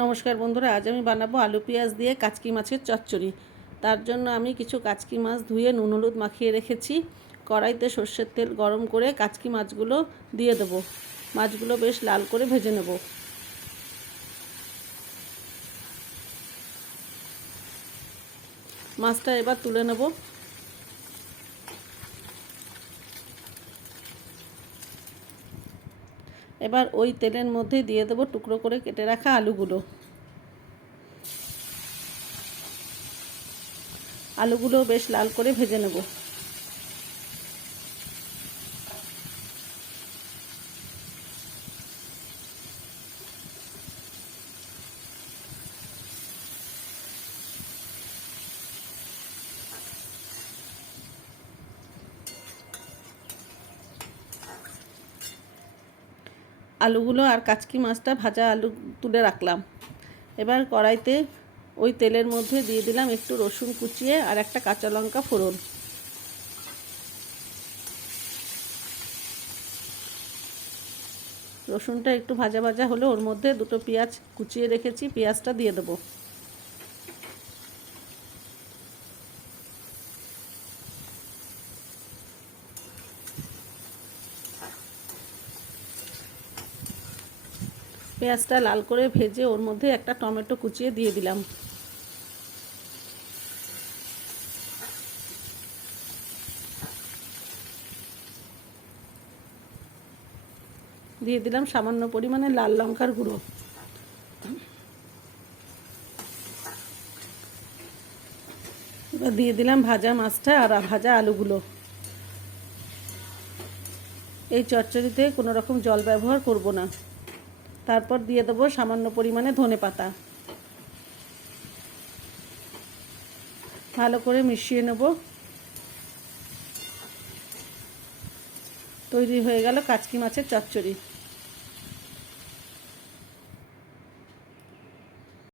নমস্কার বন্ধুরা, আজ আমি বানাবো আলু পেঁয়াজ দিয়ে কাচকি মাছের চচ্চড়ি। তার জন্য আমি কিছু কাচকি মাছ ধুয়ে নুন হলুদ মাখিয়ে রেখেছি। কড়াইতে সর্ষের তেল গরম করে কাচকি মাছগুলো দিয়ে দেবো। মাছগুলো বেশ লাল করে ভেজে নেব। মাছটা এবার তুলে নেব। এবার ওই তেলের মধ্যে দিয়ে দেবো টুকরো করে কেটে রাখা আলুগুলো। আলুগুলো বেশ লাল করে ভেজে নেব। আলুগুলো আর কাচকি মাছটা ভাজা আলু তুলে রাখলাম। এবার কড়াইতে ওই তেলের মধ্যে দিয়ে দিলাম একটু রসুন কুচিয়ে আর একটা কাঁচা লঙ্কা ফোড়ন। রসুনটা একটু ভাজা ভাজা হলে ওর মধ্যে দুটো পেঁয়াজ কুচিয়ে রেখেছি, পেঁয়াজটা দিয়ে দেবো। পেঁয়াজটা লাল করে ভেজে ওর মধ্যে একটা টমেটো কুচিয়ে দিয়ে দিলাম। দিয়ে দিলাম সামান্য পরিমাণে লাল লঙ্কার গুঁড়ো। এবার দিয়ে দিলাম ভাজা মাছটা আর ভাজা আলুগুলো। এই চচ্চড়িতে কোনো রকম জল ব্যবহার করব না। তারপর দিয়ে দেবো সামান্য পরিমাণে ধনেপাতা। ভালো করে মিশিয়ে নেব। তৈরি হয়ে গেল কাচকি মাছের চচ্চড়ি।